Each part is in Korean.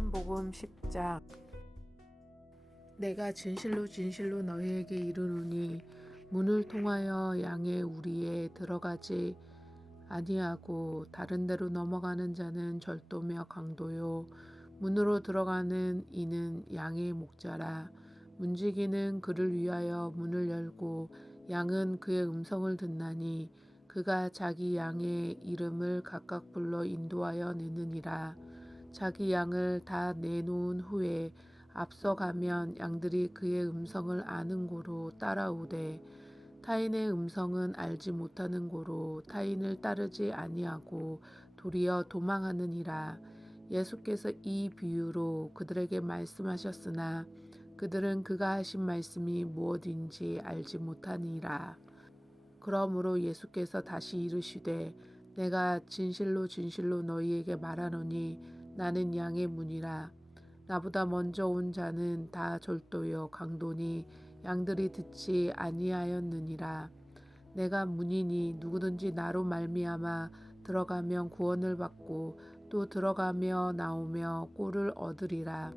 요한복음 10장. 내가 진실로 진실로 너희에게 이르노니 문을 통하여 양의 우리에 들어가지 아니하고 다른 데로 넘어가는 자는 절도며 강도요 문으로 들어가는 이는 양의 목자라. 문지기는 그를 위하여 문을 열고 양은 그의 음성을 듣나니 그가 자기 양의 이름을 각각 불러 인도하여 내느니라. 자기 양을 다 내놓은 후에 앞서가면 양들이 그의 음성을 아는 고로 따라오되 타인의 음성은 알지 못하는 고로 타인을 따르지 아니하고 도리어 도망하느니라. 예수께서 이 비유로 그들에게 말씀하셨으나 그들은 그가 하신 말씀이 무엇인지 알지 못하니라. 그러므로 예수께서 다시 이르시되 내가 진실로 진실로 너희에게 말하노니 나는 양의 문이라. 나보다 먼저 온 자는 다 절도요 강도니 양들이 듣지 아니하였느니라. 내가 문이니 누구든지 나로 말미암아 들어가면 구원을 받고 또 들어가며 나오며 꼴을 얻으리라.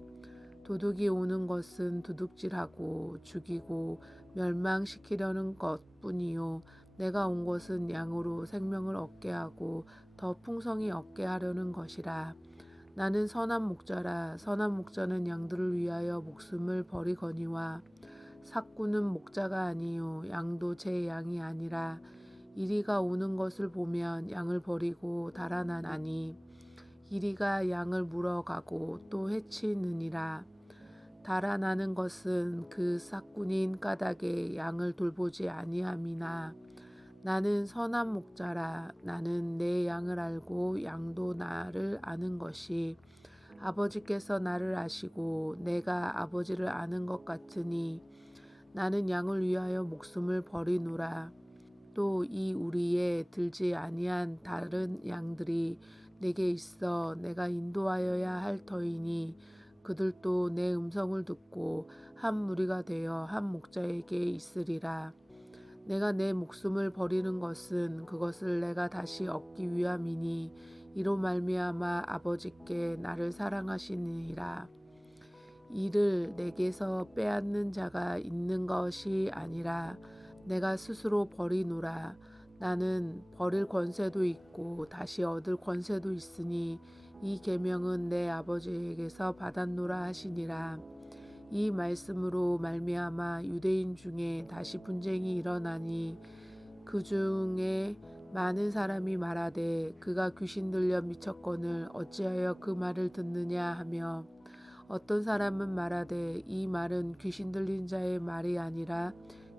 도둑이 오는 것은 도둑질하고 죽이고 멸망시키려는 것뿐이요 내가 온 것은 양으로 생명을 얻게 하고 더 풍성히 얻게 하려는 것이라. 나는 선한 목자라. 선한 목자는 양들을 위하여 목숨을 버리거니와 삭구는 목자가 아니요 양도 제 양이 아니라 이리가 오는 것을 보면 양을 버리고 달아나니 이리가 양을 물어가고 또 해치느니라. 달아나는 것은 그 삭군인 까닭에 양을 돌보지 아니함이나 나는 선한 목자라. 나는 내 양을 알고 양도 나를 아는 것이 아버지께서 나를 아시고 내가 아버지를 아는 것 같으니 나는 양을 위하여 목숨을 버리노라. 또 이 우리에 들지 아니한 다른 양들이 내게 있어 내가 인도하여야 할 터이니 그들도 내 음성을 듣고 한 무리가 되어 한 목자에게 있으리라. 내가 내 목숨을 버리는 것은 그것을 내가 다시 얻기 위함이니 이로 말미암아 아버지께 나를 사랑하시니라. 이를 내게서 빼앗는 자가 있는 것이 아니라 내가 스스로 버리노라. 나는 버릴 권세도 있고 다시 얻을 권세도 있으니 이 계명은 내 아버지에게서 받았노라 하시니라. 이 말씀으로 말미암아 유대인 중에 다시 분쟁이 일어나니 그 중에 많은 사람이 말하되 그가 귀신 들려 미쳤거늘 어찌하여 그 말을 듣느냐 하며 어떤 사람은 말하되 이 말은 귀신 들린 자의 말이 아니라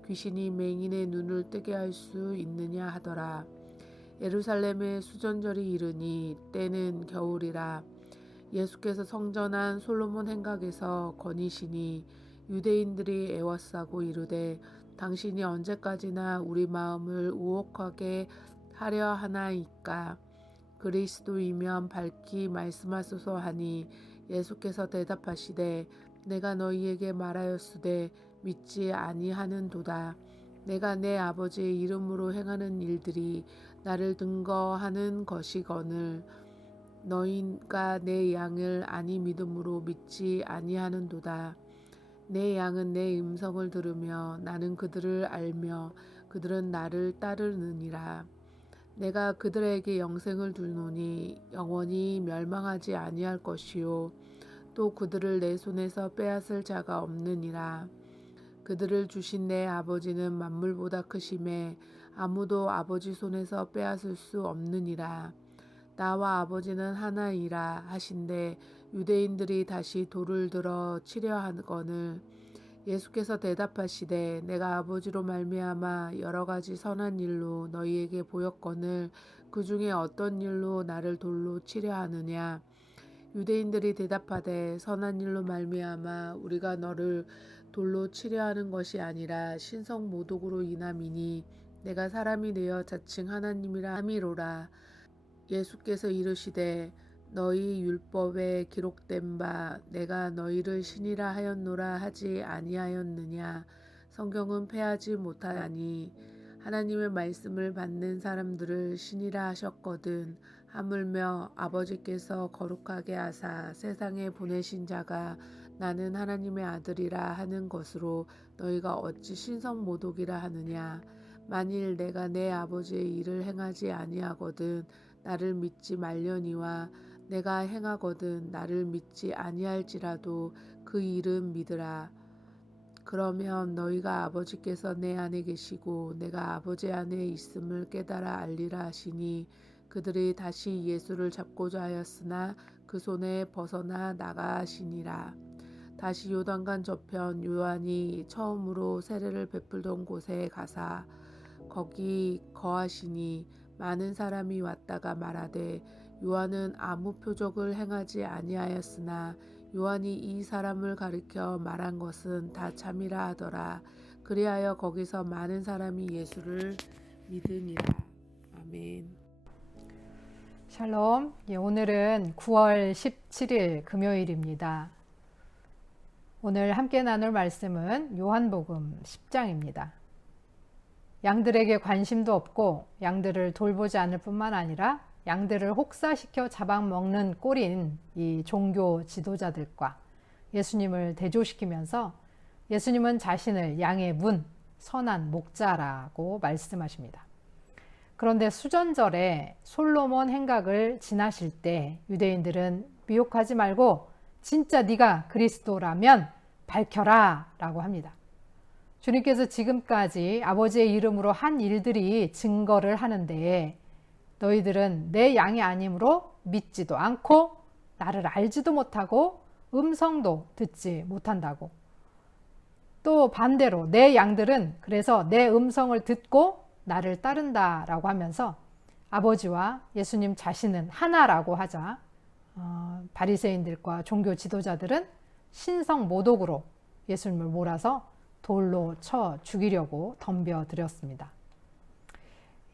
귀신이 맹인의 눈을 뜨게 할 수 있느냐 하더라. 예루살렘에 수전절이 이르니 때는 겨울이라. 예수께서 성전 안 솔로몬 행각에서 거니시니 유대인들이 애워싸고 이르되 당신이 언제까지나 우리 마음을 우혹하게 하려 하나이까. 그리스도이면 밝히 말씀하소서 하니 예수께서 대답하시되 내가 너희에게 말하였으되 믿지 아니하는도다. 내가 내 아버지의 이름으로 행하는 일들이 나를 증거하는 것이거늘 너희가 내 양을 아니 믿음으로 믿지 아니하는도다. 내 양은 내 음성을 들으며 나는 그들을 알며 그들은 나를 따르느니라. 내가 그들에게 영생을 주노니 영원히 멸망하지 아니할 것이요 또 그들을 내 손에서 빼앗을 자가 없느니라. 그들을 주신 내 아버지는 만물보다 크심에 아무도 아버지 손에서 빼앗을 수 없느니라. 나와 아버지는 하나이라 하신대 유대인들이 다시 돌을 들어 치려 하거늘 예수께서 대답하시되 내가 아버지로 말미암아 여러 가지 선한 일로 너희에게 보였거늘 그 중에 어떤 일로 나를 돌로 치려 하느냐. 유대인들이 대답하되 선한 일로 말미암아 우리가 너를 돌로 치려 하는 것이 아니라 신성 모독으로 인함이니 내가 사람이 되어 자칭 하나님이라 함이로라. 예수께서 이르시되 너희 율법에 기록된 바 내가 너희를 신이라 하였노라 하지 아니하였느냐. 성경은 패하지 못하니 하나님의 말씀을 받는 사람들을 신이라 하셨거든. 하물며 아버지께서 거룩하게 하사 세상에 보내신 자가 나는 하나님의 아들이라 하는 것으로 너희가 어찌 신성모독이라 하느냐. 만일 내가 내 아버지의 일을 행하지 아니하거든 나를 믿지 말려니와 내가 행하거든 나를 믿지 아니할지라도 그 일은 믿으라. 그러면 너희가 아버지께서 내 안에 계시고 내가 아버지 안에 있음을 깨달아 알리라 하시니 그들이 다시 예수를 잡고자 하였으나 그 손에 벗어나 나가시니라. 다시 요단강 저편 요한이 처음으로 세례를 베풀던 곳에 가사 거기 거하시니 많은 사람이 왔다가 말하되 요한은 아무 표적을 행하지 아니하였으나 요한이 이 사람을 가리켜 말한 것은 다 참이라 하더라. 그리하여 거기서 많은 사람이 예수를 믿으니라. 아멘. 샬롬. 오늘은 9월 17일 금요일입니다. 오늘 함께 나눌 말씀은 요한복음 10장입니다. 양들에게 관심도 없고 양들을 돌보지 않을 뿐만 아니라 양들을 혹사시켜 잡아먹는 꼴인 이 종교 지도자들과 예수님을 대조시키면서 예수님은 자신을 양의 문, 선한 목자라고 말씀하십니다. 그런데 수전절에 솔로몬 행각을 지나실 때 유대인들은 미혹하지 말고 진짜 네가 그리스도라면 밝혀라 라고 합니다. 주님께서 지금까지 아버지의 이름으로 한 일들이 증거를 하는데 너희들은 내 양이 아니므로 믿지도 않고 나를 알지도 못하고 음성도 듣지 못한다고. 또 반대로 내 양들은 그래서 내 음성을 듣고 나를 따른다라고 하면서 아버지와 예수님 자신은 하나라고 하자 바리새인들과 종교 지도자들은 신성모독으로 예수님을 몰아서 돌로 쳐 죽이려고 덤벼들였습니다.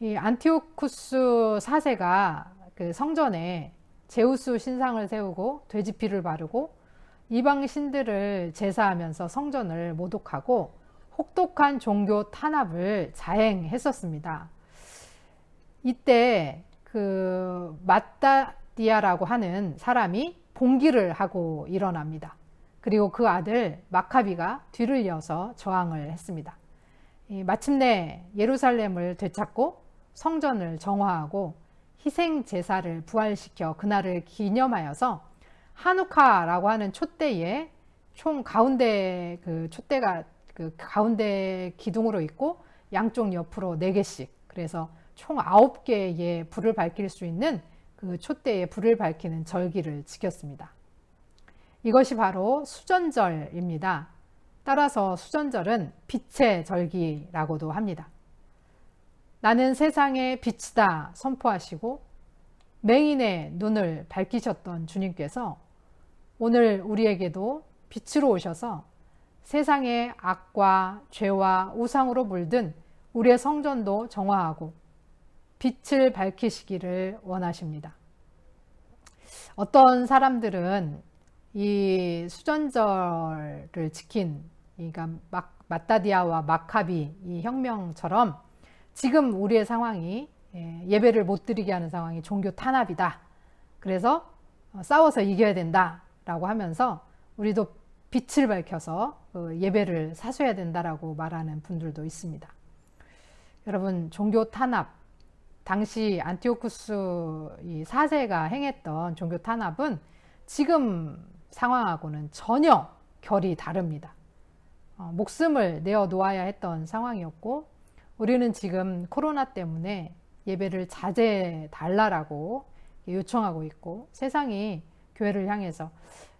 이 안티오쿠스 4세가 그 성전에 제우스 신상을 세우고 돼지피를 바르고 이방 신들을 제사하면서 성전을 모독하고 혹독한 종교 탄압을 자행했었습니다. 이때 그 마따디아라고 하는 사람이 봉기를 하고 일어납니다. 그리고 그 아들 마카비가 뒤를 이어서 저항을 했습니다. 마침내 예루살렘을 되찾고 성전을 정화하고 희생 제사를 부활시켜 그날을 기념하여서 하누카라고 하는 촛대에 총 가운데 그 촛대가 그 가운데 기둥으로 있고 양쪽 옆으로 4개씩 그래서 총 9개의 불을 밝힐 수 있는 그 촛대에 불을 밝히는 절기를 지켰습니다. 이것이 바로 수전절입니다. 따라서 수전절은 빛의 절기라고도 합니다. 나는 세상의 빛이다 선포하시고 맹인의 눈을 밝히셨던 주님께서 오늘 우리에게도 빛으로 오셔서 세상의 악과 죄와 우상으로 물든 우리의 성전도 정화하고 빛을 밝히시기를 원하십니다. 어떤 사람들은 이 수전절을 지킨 그러니까 마따디아와 마카비 이 혁명처럼 지금 우리의 상황이 예배를 못 드리게 하는 상황이 종교 탄압이다. 그래서 싸워서 이겨야 된다 라고 하면서 우리도 빛을 밝혀서 예배를 사수해야 된다라고 말하는 분들도 있습니다. 여러분, 종교 탄압, 당시 안티오쿠스 4세가 행했던 종교 탄압은 지금 상황하고는 전혀 결이 다릅니다. 목숨을 내어 놓아야 했던 상황이었고 우리는 지금 코로나 때문에 예배를 자제해 달라고 요청하고 있고 세상이 교회를 향해서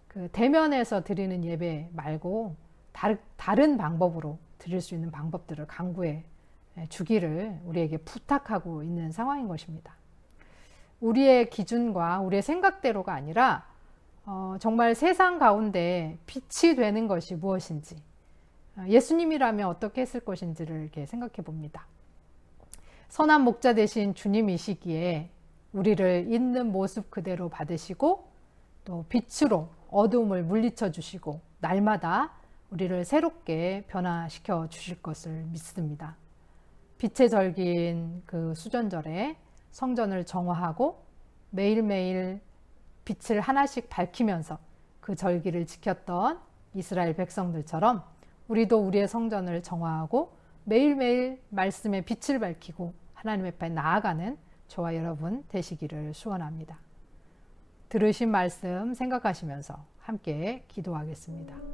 그 대면에서 드리는 예배 말고 다른 방법으로 드릴 수 있는 방법들을 강구해 주기를 우리에게 부탁하고 있는 상황인 것입니다. 우리의 기준과 우리의 생각대로가 아니라 정말 세상 가운데 빛이 되는 것이 무엇인지 예수님이라면 어떻게 했을 것인지를 이렇게 생각해 봅니다. 선한 목자 되신 주님이시기에 우리를 있는 모습 그대로 받으시고 또 빛으로 어두움을 물리쳐 주시고 날마다 우리를 새롭게 변화시켜 주실 것을 믿습니다. 빛의 절기인 그 수전절에 성전을 정화하고 매일매일 빛을 하나씩 밝히면서 그 절기를 지켰던 이스라엘 백성들처럼 우리도 우리의 성전을 정화하고 매일매일 말씀의 빛을 밝히고 하나님 앞에 나아가는 저와 여러분 되시기를 축원합니다. 들으신 말씀 생각하시면서 함께 기도하겠습니다.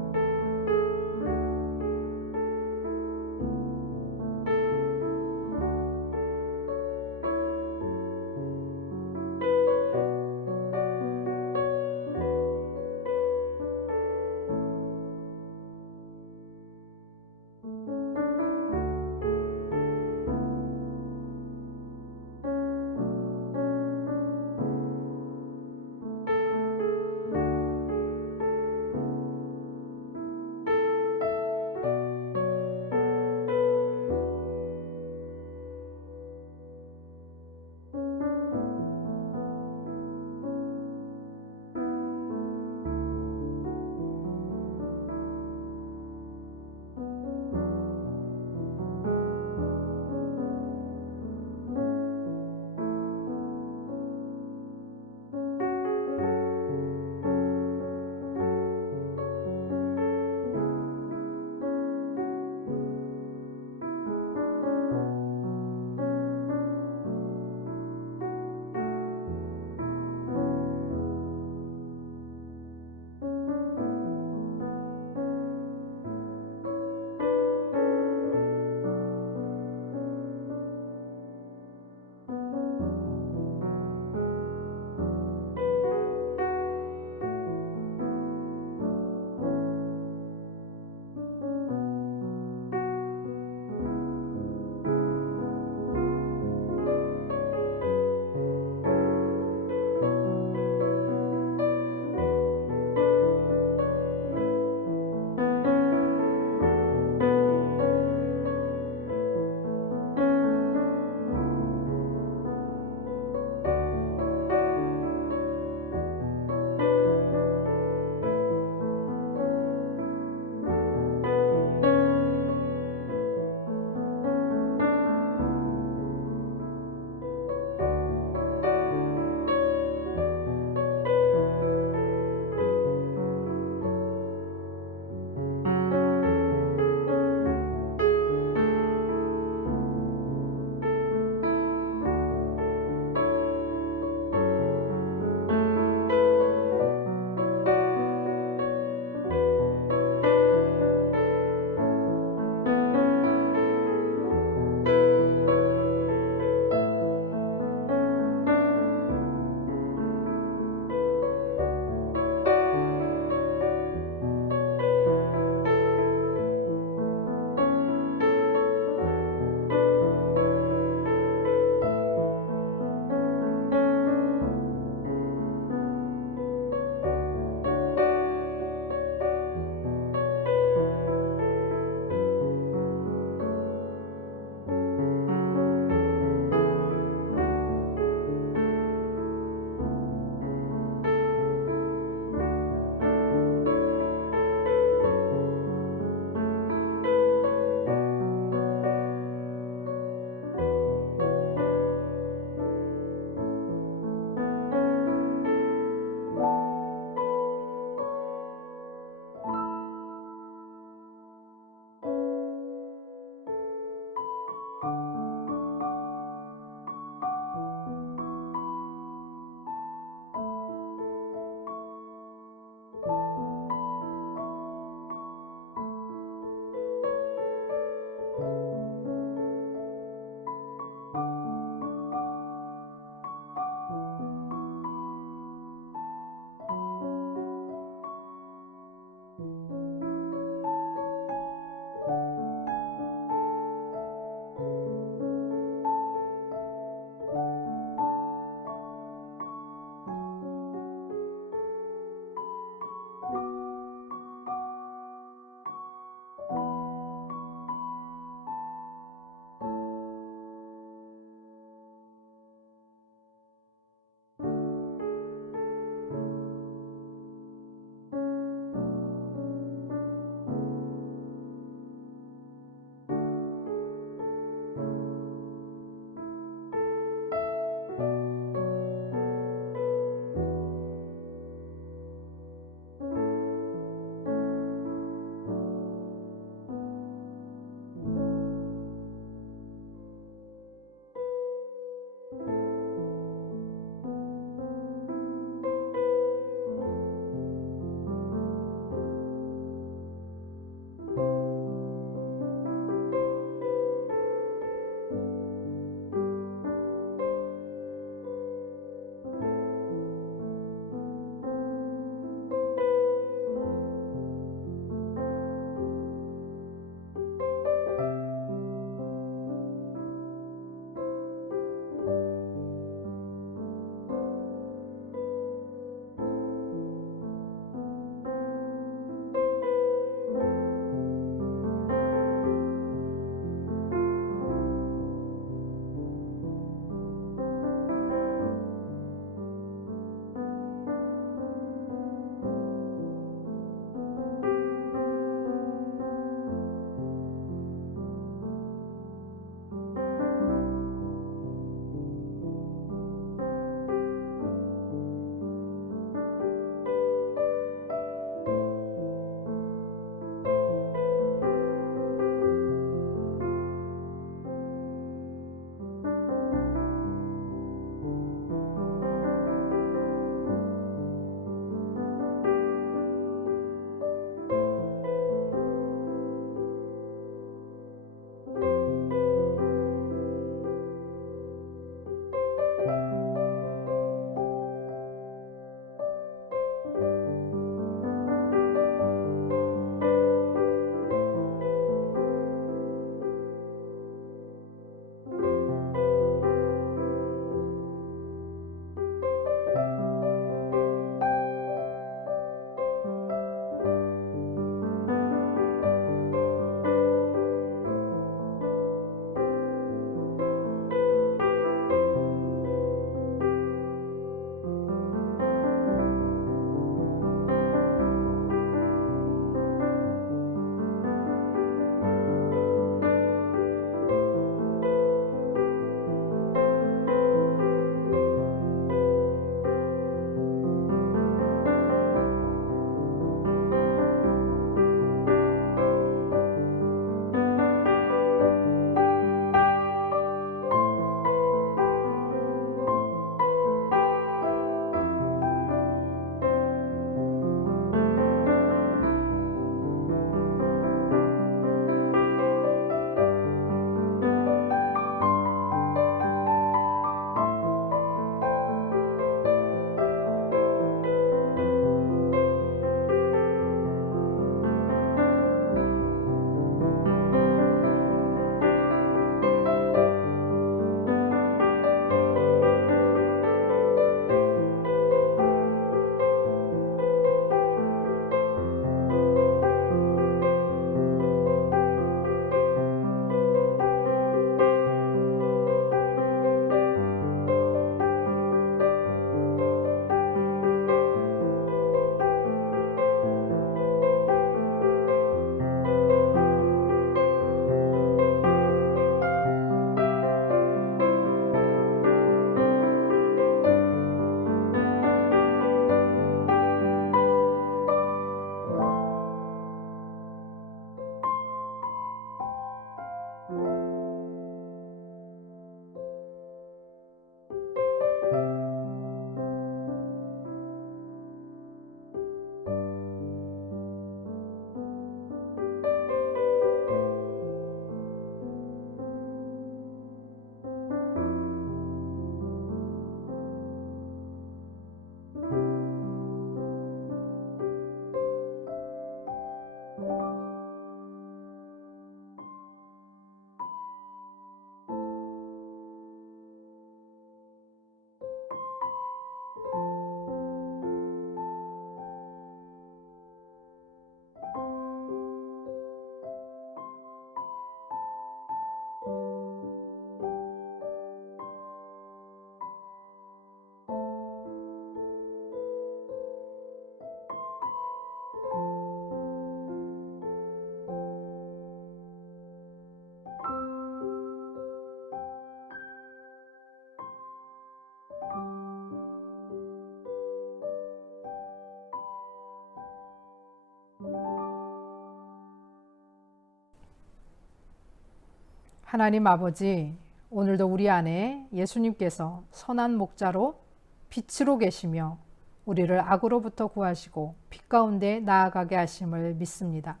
하나님 아버지, 오늘도 우리 안에 예수님께서 선한 목자로 빛으로 계시며 우리를 악으로부터 구하시고 빛 가운데 나아가게 하심을 믿습니다.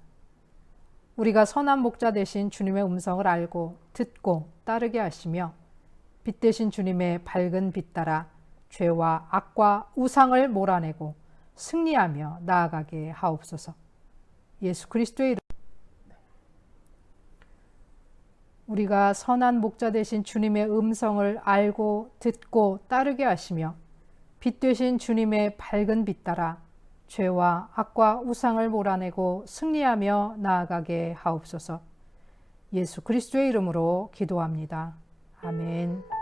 우리가 선한 목자 되신 주님의 음성을 알고 듣고 따르게 하시며 빛 되신 주님의 밝은 빛 따라 죄와 악과 우상을 몰아내고 승리하며 나아가게 하옵소서. 예수 그리스도의 이름. 우리가 선한 목자 되신 주님의 음성을 알고 듣고 따르게 하시며 빛 되신 주님의 밝은 빛 따라 죄와 악과 우상을 몰아내고 승리하며 나아가게 하옵소서. 예수 그리스도의 이름으로 기도합니다. 아멘.